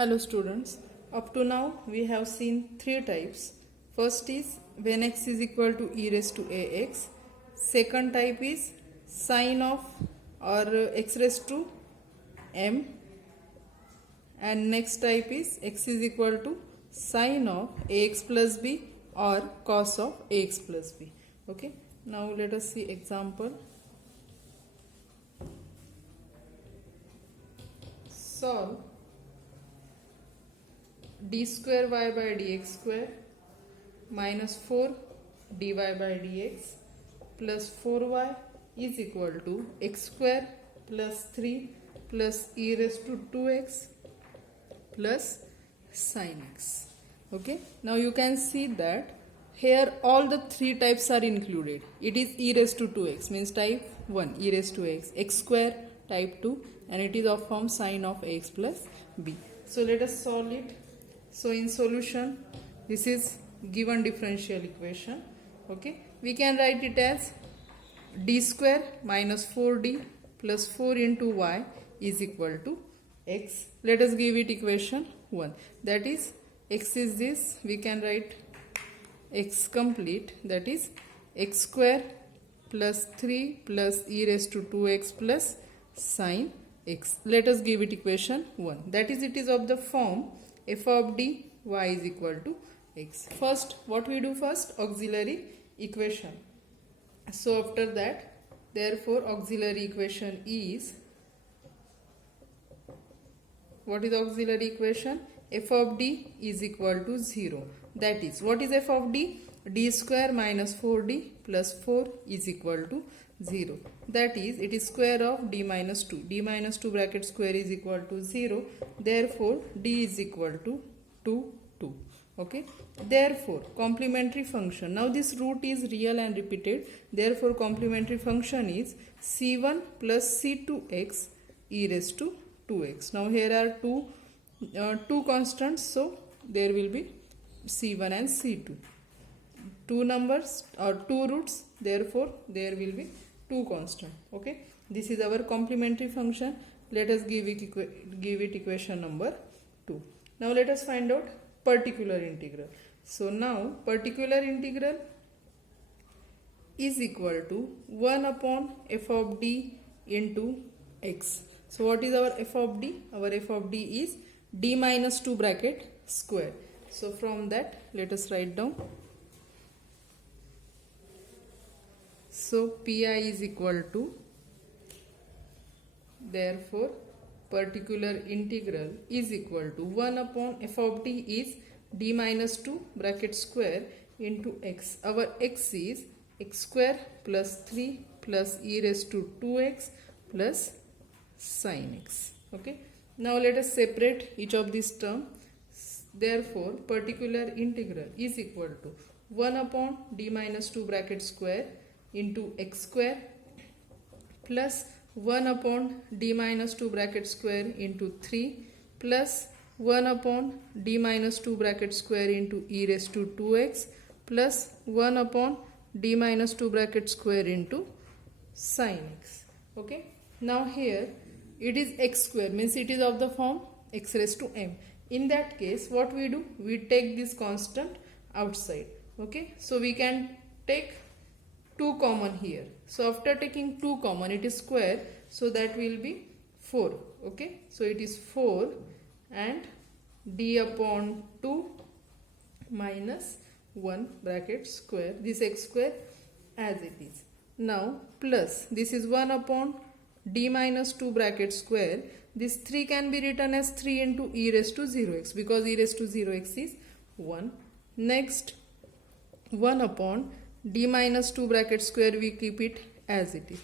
Hello students, up to now we have seen three types. First is when x is equal to e raised to ax. Second type is sine of or x raised to m. And next type is x is equal to sine of ax plus b or cos of ax plus b. Okay, now let us see example. Solve d square y by dx square minus 4 dy by dx plus 4y is equal to x square plus 3 plus e raised to 2x plus sin x. Okay, now you can see that here all the three types are included. It is e raised to 2x means type 1 e raised to x square type 2, and it is of form sine of ax plus b. So let us solve it. So in solution, this is given differential equation. Okay, we can write it as d square minus 4d plus 4 into y is equal to x. Let us give it equation 1. That is x is this, we can write x complete, that is x square plus 3 plus e raised to 2x plus sin x. Let us give it equation 1. That is, it is of the form f of d y is equal to x. First, what we do first? Auxiliary equation. So after that, therefore auxiliary equation is, what is auxiliary equation? F of d is equal to 0. That is, what is f of d? D square minus 4d plus 4 is equal to 0. That is, it is square of d minus 2. D minus 2 bracket square is equal to 0. Therefore, d is equal to 2. Okay. Therefore, complementary function. Now this root is real and repeated. Therefore, complementary function is c1 plus c2x e raised to 2x. Now here are two constants, so there will be c1 and c2. Two numbers or two roots, therefore there will be two constants. Okay, this is our complementary function. Let us give it equation number 2. Now let us find out particular integral. So now particular integral is equal to 1 upon f of d into x. So what is our f of d? Our f of d is d minus 2 bracket square. So from that, let us write down. So pi is equal to, therefore particular integral is equal to 1 upon f of d is d minus 2 bracket square into x. Our x is x square plus 3 plus e raised to 2x plus sin x. Okay. Now let us separate each of these terms. Therefore, particular integral is equal to 1 upon d minus 2 bracket square into x square plus 1 upon d minus 2 bracket square into 3 plus 1 upon d minus 2 bracket square into e raised to 2x plus 1 upon d minus 2 bracket square into sin x. Okay. Now here it is x square, means it is of the form x raised to m. In that case, what we do? We take this constant outside. Okay. So we can take 2 common here. So after taking 2 common, it is square. So that will be 4. Okay. So it is 4 and d upon 2 minus 1 bracket square. This x square as it is. Now plus this is 1 upon d minus 2 bracket square. This 3 can be written as 3 into e raised to 0x because e raised to 0x is 1. Next 1 upon d minus 2 bracket square, we keep it as it is,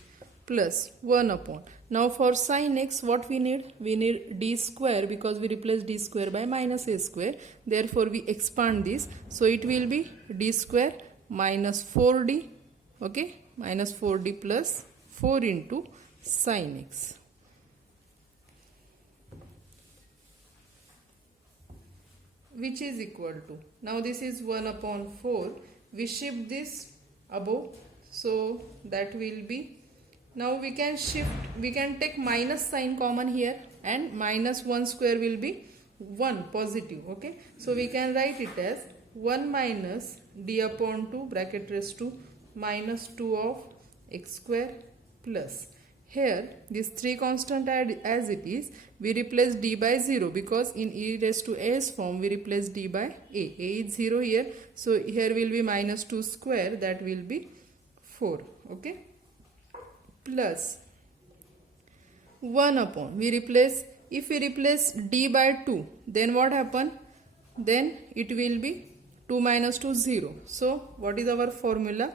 plus 1 upon. Now for sin x, what we need? We need d square because we replace d square by minus a square. Therefore we expand this. So it will be d square minus 4d. Okay, minus 4d plus 4 into sin x. Which is equal to, now this is 1 upon 4. We shift this above, so that will be, now we can shift, we can take minus sign common here and minus 1 square will be 1 positive. Okay, so we can write it as 1 minus d upon 2 bracket raised to minus 2 of x square plus. Here this 3 constant as it is, we replace d by 0 because in e raised to a's form we replace d by a. A is 0 here, so here will be minus 2 square, that will be 4. Okay, plus 1 upon, we replace, if we replace d by 2, then what happen? Then it will be 2 minus 2 0. So what is our formula?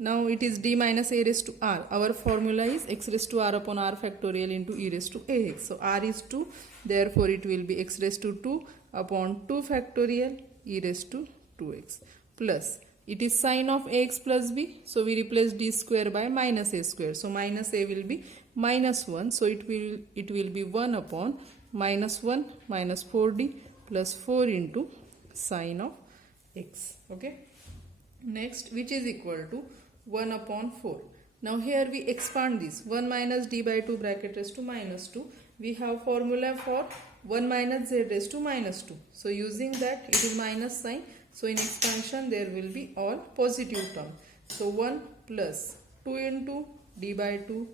Now it is d minus a raised to r. Our formula is x raised to r upon r factorial into e raised to ax. So r is 2, therefore it will be x raised to 2 upon 2 factorial e raised to 2x plus, it is sine of ax plus b, so we replace d square by minus a square. So minus a will be minus 1, so it will be 1 upon minus 1 minus 4d plus 4 into sine of x. Okay, next, which is equal to 1 upon 4. Now here we expand this 1 minus d by 2 bracket raised to minus 2. We have formula for 1 minus z raised to minus 2. So using that, it is minus sign. So in expansion there will be all positive term. So 1 plus 2 into d by 2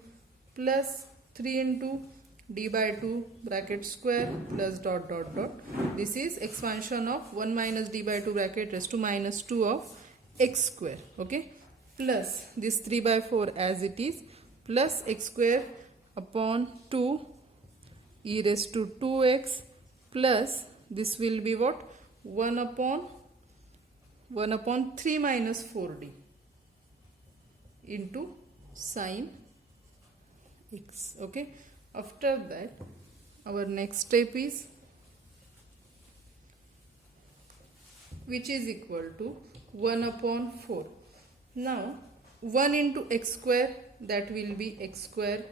plus 3 into d by 2 bracket square plus dot dot dot. This is expansion of 1 minus d by 2 bracket raised to minus 2 of x square. Okay, plus this 3 by 4 as it is plus x square upon 2 e raised to 2x plus this will be what? 1 upon 3 minus 4d into sine x. Okay, after that our next step is, which is equal to 1 upon 4. Now 1 into x square, that will be x square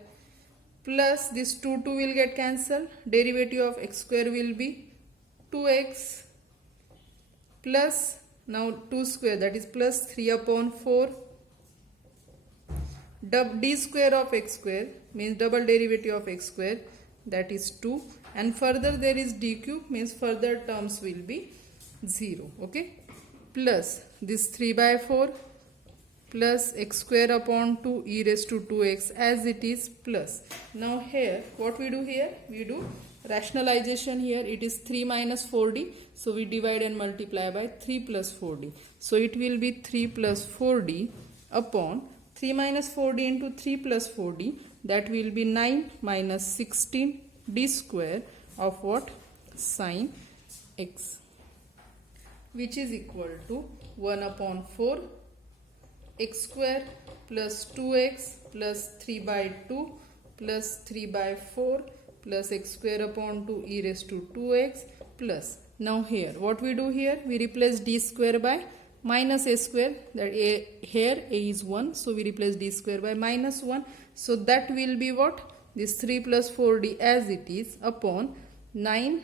plus this 2 will get cancelled, derivative of x square will be 2x plus now 2 square, that is plus 3 upon 4 d square of x square, means double derivative of x square, that is 2, and further there is d cube, means further terms will be 0. Okay, plus this 3 by 4 plus x square upon 2 e raised to 2x as it is plus. Now here what we do here? We do rationalization here. It is 3 minus 4d, so we divide and multiply by 3 plus 4d. So it will be 3 plus 4d upon 3 minus 4d into 3 plus 4d, that will be 9 minus 16 d square of what? Sine x, which is equal to 1 upon 4 x square plus 2x plus 3 by 2 plus 3 by 4 plus x square upon 2 e raised to 2x plus. Now here what we do here? We replace d square by minus a square, that a, here a is 1, so we replace d square by minus 1. So that will be what? This 3 plus 4d as it is upon 9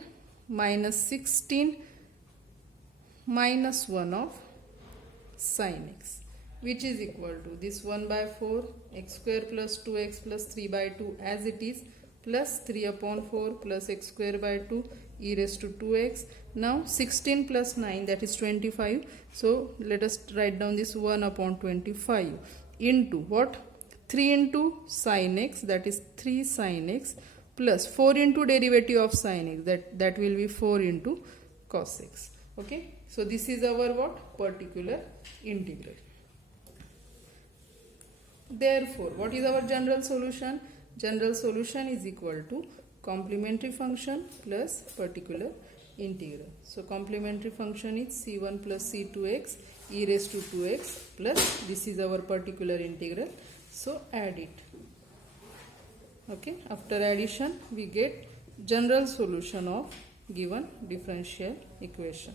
minus 16 minus 1 of sine x, which is equal to this 1 by 4 x square plus 2x plus 3 by 2 as it is plus 3 upon 4 plus x square by 2 e raised to 2x. Now 16 plus 9, that is 25. So let us write down this 1 upon 25 into what? 3 into sine x, that is 3 sine x plus 4 into derivative of sine x, that will be 4 into cos x. Okay, so this is our what? Particular integral. Therefore, what is our general solution? General solution is equal to complementary function plus particular integral. So complementary function is c1 plus c2x e raised to 2x plus this is our particular integral. So add it. Okay, after addition we get general solution of given differential equation.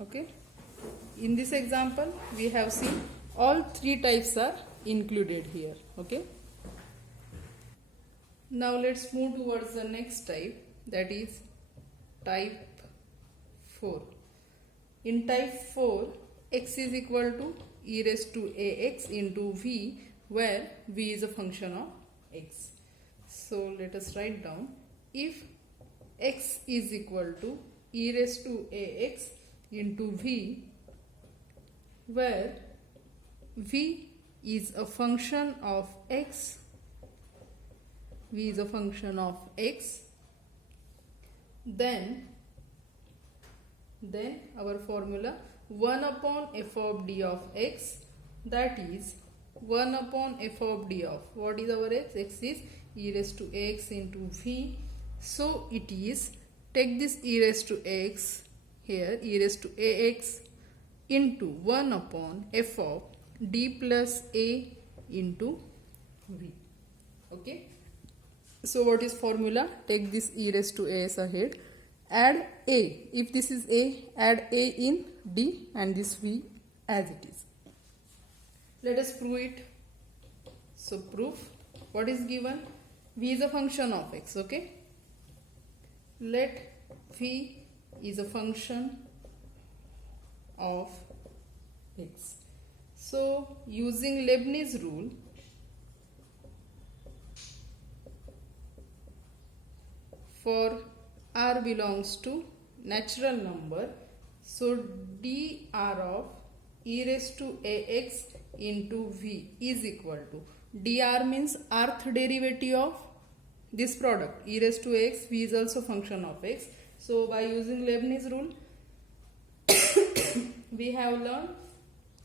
Okay, in this example we have seen all three types are included here. Okay, now let's move towards the next type, that is type 4. In type 4, x is equal to e raised to ax into v where v is a function of x. So let us write down, if x is equal to e raised to ax into v, where v is a function of x, v is a function of x, then our formula 1 upon f of d of x, that is 1 upon f of d of, what is our x? X is e raised to ax into v. So it is, take this e raised to x here, e raised to ax into 1 upon f of d plus a into v. Okay. So what is formula? Take this e raised to as ahead. Add a. If this is a, add a in d and this v as it is. Let us prove it. So proof. What is given? V is a function of x. Okay. Let v is a function of x. So using Leibniz rule, for r belongs to natural number, so dr of e raised to ax into v is equal to, dr means rth derivative of this product, e raised to x, v is also function of x. So by using Leibniz rule, we have learned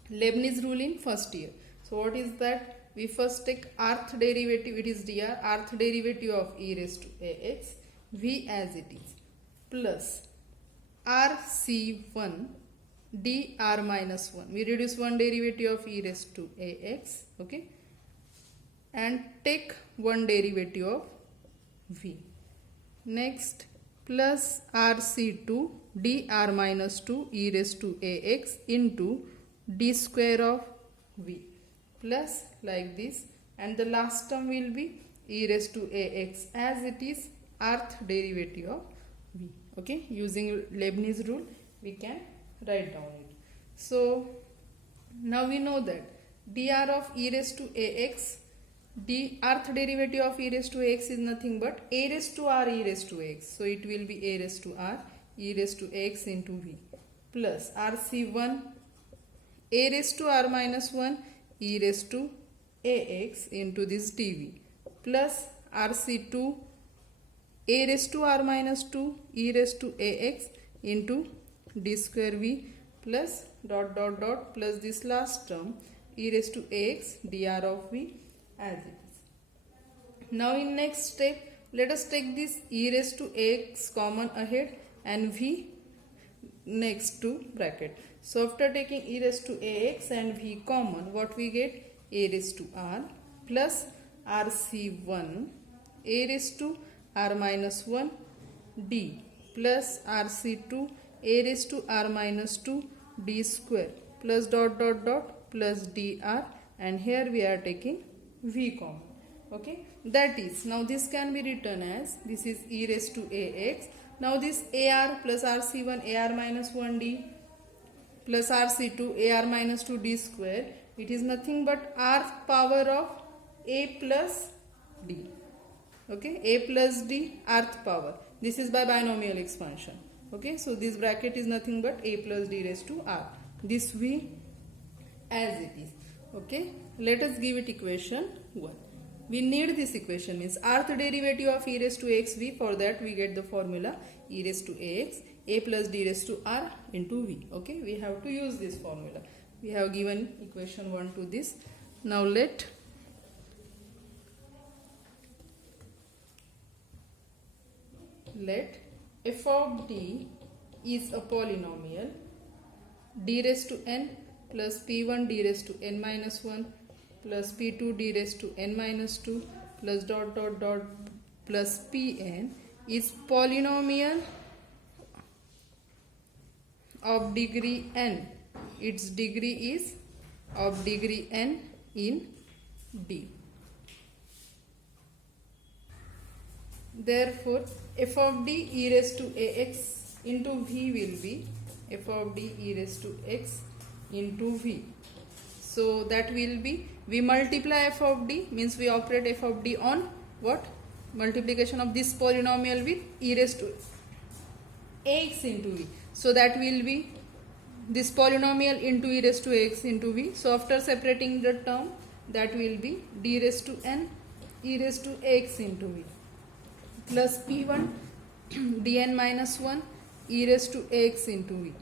Leibniz rule in first year. So what is that? We first take rth derivative, it is dr, rth derivative of e raised to ax, v as it is, plus rc1 dr minus 1. We reduce one derivative of e raised to ax, okay, and take one derivative of v. Next, plus rc2 dr minus 2 e raised to ax into d square of v, plus like this, and the last term will be e raised to ax as it is, rth derivative of v. Okay, using Leibniz rule we can write down it. So now we know that dr of e raised to ax, the rth derivative of e raised to ax is nothing but a raised to r e raised to x. So it will be a raised to r e raised to x into v, plus rc1 a raised to r minus 1 e raised to ax into this dv, plus rc2 a raised to r minus 2 e raised to ax into d square v, plus dot dot dot, plus this last term e raised to ax dr of v as it is. Now in next step, let us take this e raised to ax common ahead and v next to bracket. So after taking e raised to ax and v common, what we get? A raised to r plus rc1 a raised to r minus 1 d plus rc2 a raised to r minus 2 d square, plus dot dot dot, plus dr, and here we are taking v common. Okay, that is, now this can be written as, this is e raised to ax. Now this ar plus rc1 ar minus 1d plus rc2 ar minus 2d square, it is nothing but r power of a plus d. Okay, a plus d rth power. This is by binomial expansion. Okay, so this bracket is nothing but a plus d raised to r. This v as it is. Okay, let us give it equation 1. We need this equation, means rth derivative of e raised to ax v. For that we get the formula e raised to ax a plus d raised to r into v. Okay, we have to use this formula. We have given equation 1 to this. Now let f of d is a polynomial d raised to n plus p1 d raised to n minus 1 plus p2 d raised to n minus 2 plus dot dot dot plus pn is polynomial of degree n. Its degree is of degree n in D. Therefore, f of d e raised to ax into v will be f of d e raised to x into v. So that will be we multiply f of d, means we operate f of d on what? Multiplication of this polynomial with e raised to ax into v. So that will be this polynomial into e raised to ax into v. So after separating the term, that will be d raised to n e raised to ax into v plus p1 dn minus 1 e raised to ax into v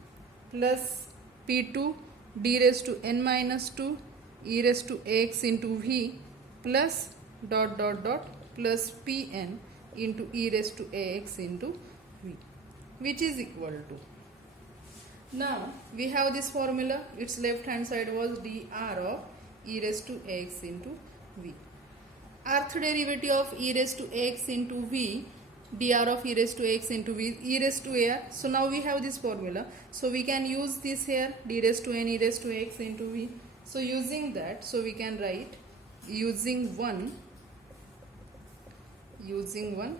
plus p2 d raised to n minus 2 e raised to ax into v plus dot dot dot plus pn into e raised to ax into v, which is equal to, now we have this formula, its left hand side was dr of e raised to ax into v. Rth derivative of e raised to ax into v, dr of e raised to ax into v, e raised to a. So now we have this formula, so we can use this here, d raised to n e raised to x into v. So using that, so we can write using 1,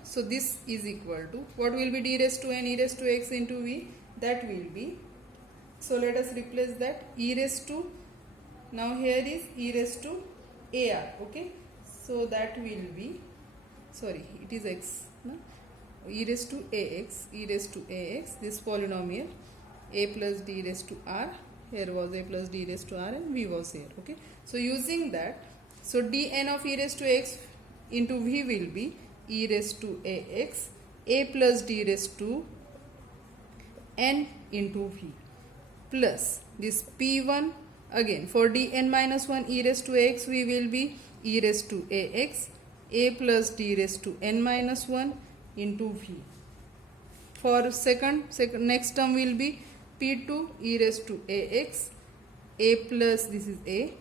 so this is equal to, what will be d raised to n e raised to x into v, that will be, so let us replace that, e raised to, now here is e raised to ar, okay, so that will be, sorry, it is x, no? E raised to ax, this polynomial a plus d raised to r, here was a plus d raised to r and v was here, okay. So using that, so dn of e raised to x into v will be e raised to ax, a plus d raised to n into v plus this p1, again for dn minus 1 e raised to x v will be e raised to ax, a plus d raised to n minus 1 into v. For second next term will be p2 e raised to ax, a plus, this is a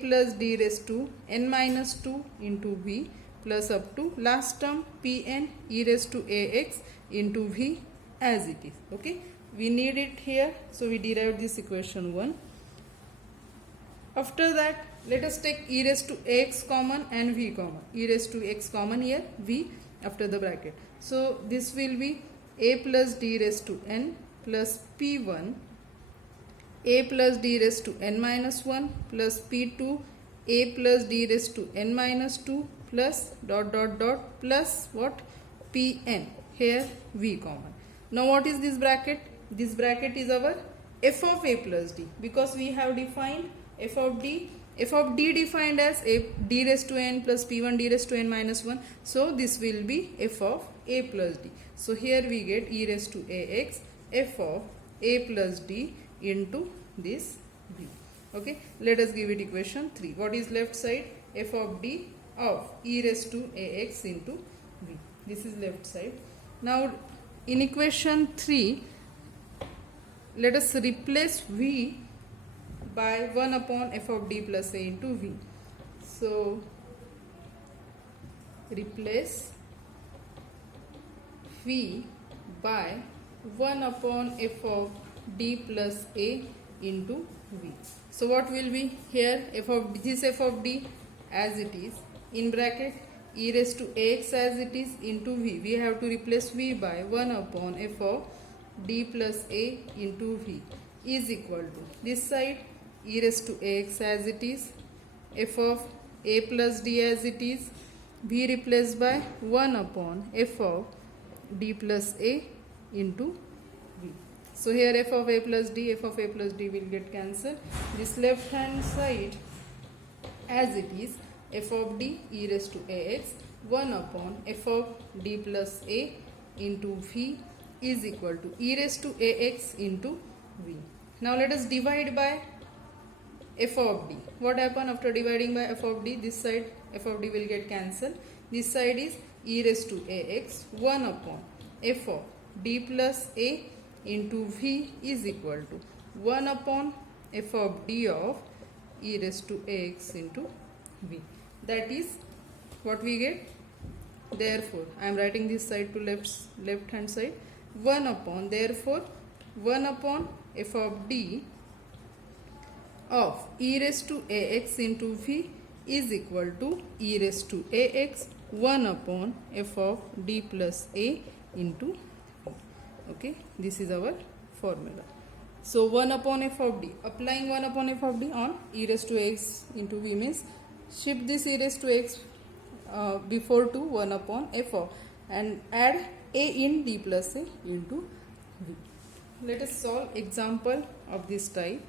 plus d raised to n minus 2 into v plus up to last term pn e raised to ax into v as it is, okay. We need it here, so we derived this equation 1. After that, let us take e raised to x common and v common. E raised to x common here, v after the bracket. So this will be a plus d raised to n plus p1 a plus d raised to n minus 1 plus p2 a plus d raised to n minus 2 plus dot dot dot plus what? Pn, here v common. Now what is this bracket? This bracket is our f of a plus d, because we have defined f of d defined as a d raised to n plus p1 d raised to n minus 1. So this will be f of a plus d. So here we get e raised to ax f of a plus d into this v. Okay, let us give it equation 3. What is left side? F of d of e raised to ax into v. This is left side. Now in equation 3, let us replace v by 1 upon f of d plus a into v. So replace v by 1 upon f of d plus a into v. So what will be here? F of this f of d as it is in bracket e raised to ax as it is into v. We have to replace v by 1 upon f of d plus a into v is equal to this side e raised to ax as it is, f of a plus d as it is, v replaced by 1 upon f of d plus a into v. So here f of a plus d will get cancelled. This left hand side as it is, f of d e raised to ax 1 upon f of d plus a into v is equal to e raised to ax into v. Now let us divide by f of d. What happen after dividing by f of d? This side f of d will get cancelled. This side is e raised to ax 1 upon f of d plus a into v is equal to 1 upon f of d of e raised to ax into v. That is what we get. Therefore, I am writing this side to left hand side. 1 upon, therefore 1 upon f of d of e raised to ax into v is equal to e raised to ax 1 upon f of d plus a into v. Okay, this is our formula. So 1 upon f of d, applying 1 upon f of d on e raised to x into v means shift this e raised to x before to 1 upon f of and add a in d plus a into v. Let us solve example of this type.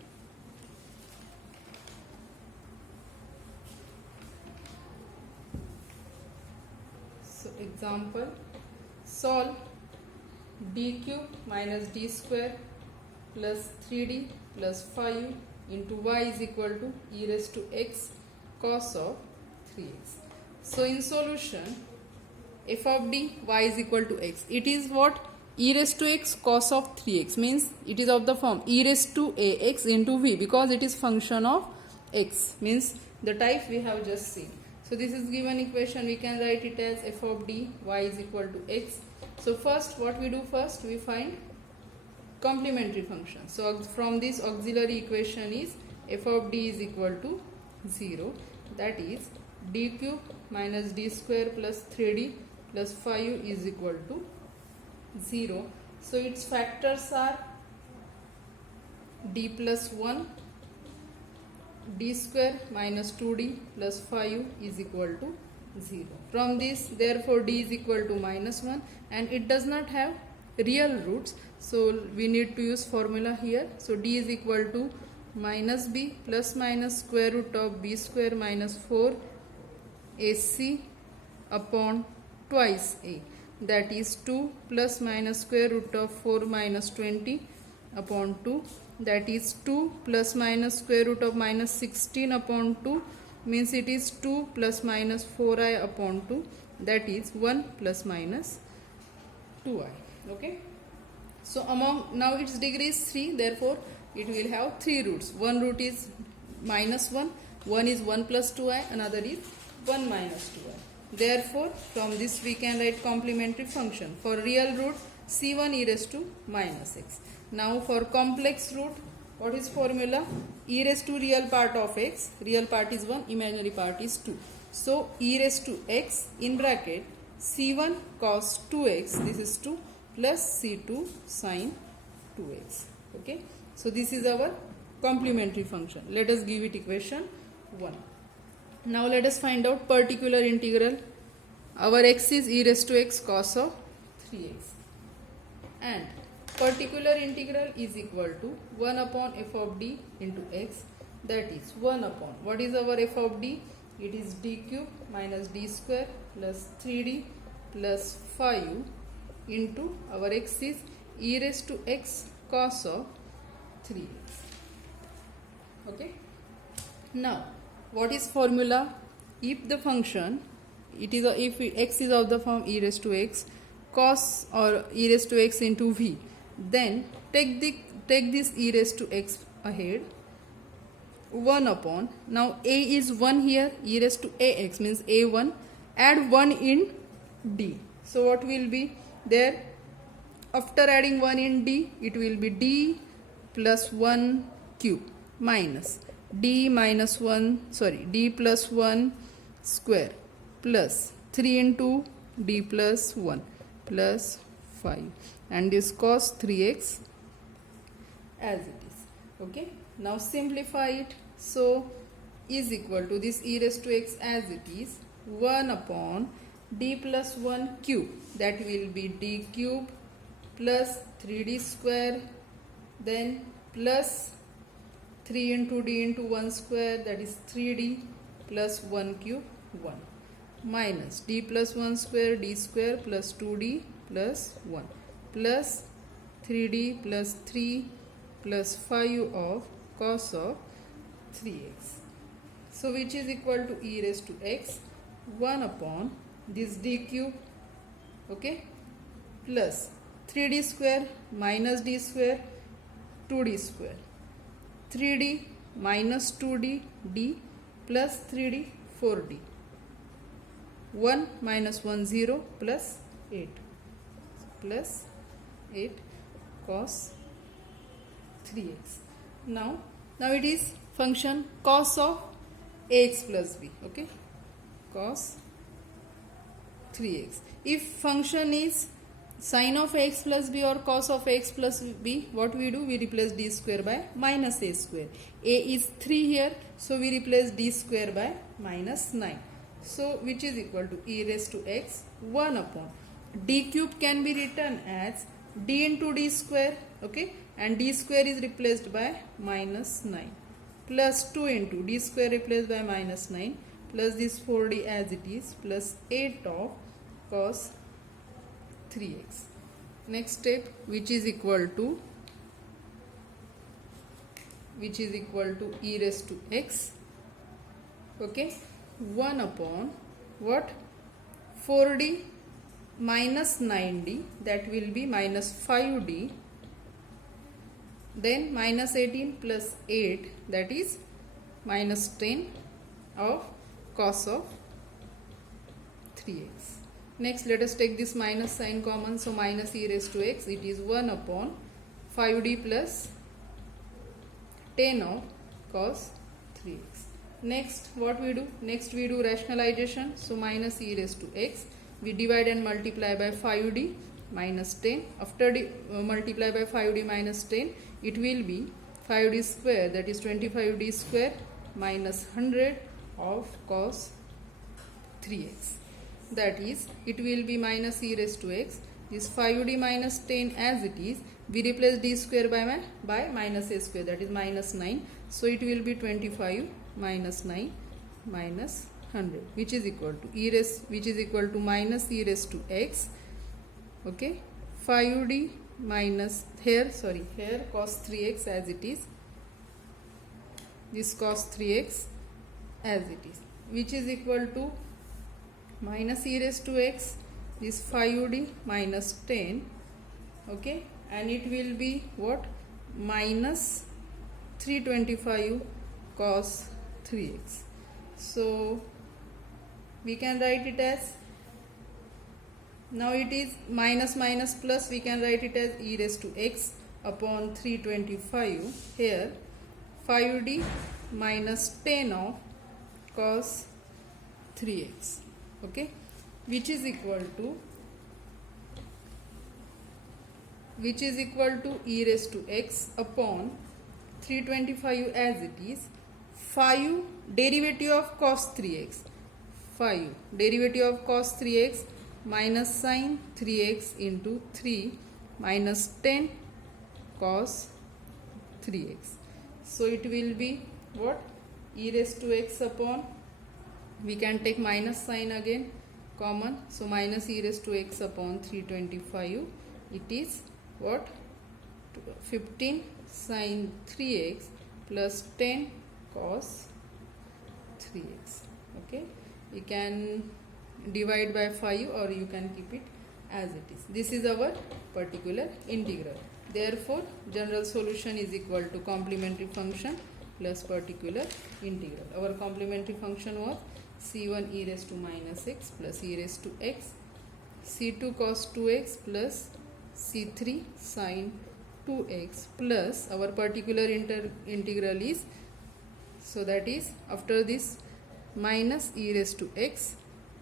So example, solve d cube minus d square plus 3d plus 5 into y is equal to e raised to x cos of 3x. So in solution, f of d y is equal to x. It is what? E raised to x cos of 3x means it is of the form e raised to ax into v because it is function of x means the type we have just seen. So this is given equation, we can write it as f of d y is equal to x. So first what we do, first we find complementary function. So from this auxiliary equation is f of d is equal to 0, that is d cube minus d square plus 3d plus 5 is equal to 0. So its factors are d plus 1, d square minus 2d plus 5 is equal to 0. From this, therefore d is equal to minus 1 and it does not have real roots, so we need to use formula here. So d is equal to minus b plus minus square root of b square minus 4 ac upon twice a, that is 2 plus minus square root of 4 minus 20 upon 2, that is 2 plus minus square root of minus 16 upon 2 means it is 2 plus minus 4i upon 2, that is 1 plus minus 2i. Okay, so among now its degree is 3, therefore it will have 3 roots. One root is minus 1, one is 1 plus 2i, another is 1 minus 2i. Therefore from this we can write complementary function. For real root, c1 e raised to minus x. Now for complex root, what is formula? E raised to real part of x, real part is 1, imaginary part is 2. So e raised to x in bracket c1 cos 2x, this is 2, plus c2 sin 2x. Okay, so this is our complementary function. Let us give it equation 1. Now let us find out particular integral. Our x is e raised to x cos of 3x and particular integral is equal to 1 upon f of d into x, that is 1 upon, what is our f of d? It is d cube minus d square plus 3d plus 5 into our x is e raised to x cos of 3x. Okay, now what is formula? If the function if x is of the form e raised to x cos or e raised to x into v, then take this e raised to x ahead, 1 upon, now a is 1 here, e raised to ax means a1, add 1 in d. So what will be there? After adding 1 in d, it will be d plus 1 cube minus d minus 1, d plus 1 square plus 3 into d plus 1 plus 5 and this cos 3x as it is. Okay, now simplify it. So is equal to this e raised to x as it is 1 upon d plus 1 cube, that will be d cube plus 3d square, then plus 3 into d into 1 square, that is 3d plus 1 cube 1 minus d plus 1 square d square plus 2d plus 1 plus 3d plus 3 plus 5 of cos of 3x. So which is equal to e raised to x 1 upon this d cube, okay, plus 3d square minus d square 2d square, 3d minus 2d d plus 3d 4d, 1 minus 1 0 plus 8 cos 3x. Now it is function cos of ax plus b, okay, cos 3x. If function is Sine of x plus b or cos of x plus b, what we do? We replace d square by minus a square. A is 3 here, so we replace d square by minus 9. So which is equal to e raised to x 1 upon d cube can be written as d into d square, okay, and d square is replaced by minus 9 plus 2 into d square replaced by minus 9 plus this 4d as it is plus 8 of cos 3x. Next step, which is equal to e raised to x, okay, 1 upon what, 4d minus 9d, that will be minus 5d, then minus 18 plus 8, that is minus 10 of cos of 3x. Next, let us take this minus sign common. So minus e raised to x, it is 1 upon 5d plus 10 of cos 3x. Next, what we do? Next, we do rationalization. So minus e raised to x, we divide and multiply by 5d minus 10. After multiply by 5d minus 10, it will be 5d square, that is 25d square minus 100 of cos 3x. That is, it will be minus e raised to x. This 5d minus 10 as it is, we replace d square by minus a square, that is minus 9. So it will be 25 minus 9 minus 100, which is equal to minus e raised to x, okay, 5d minus here cos 3x as it is, this cos 3x as it is, which is equal to minus e raised to x, this 5d minus 10, okay, and it will be what, minus 325 cos 3x. So we can write it as, now it is minus minus plus, we can write it as e raised to x upon 325, here 5d minus 10 of cos 3x, okay, which is equal to e raised to x upon 325 as it is, 5 derivative of cos 3x, 5 derivative of cos 3x minus sin 3x into 3 minus 10 cos 3x. So it will be what, e raised to x upon, we can take minus sign again common, so minus e raised to x upon 325, it is what, 15 sin 3x plus 10 cos 3x, okay. You can divide by 5 or you can keep it as it is. This is our particular integral. Therefore, general solution is equal to complementary function plus particular integral. Our complementary function was c1 e raised to minus x plus e raised to x, c2 cos 2x plus c3 sin 2x plus our particular integral is, so that is after this minus e raised to x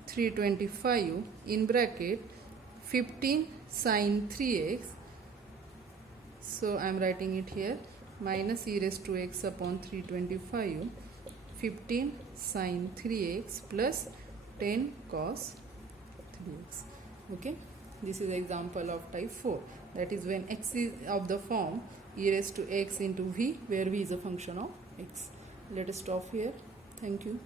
325 in bracket 15 sin 3x, so I am writing it here, minus e raised to x upon 325 15 sin 3x plus 10 cos 3x, okay. This is example of type 4, that is when x is of the form e raised to x into v, where v is a function of x. Let us stop here. Thank you.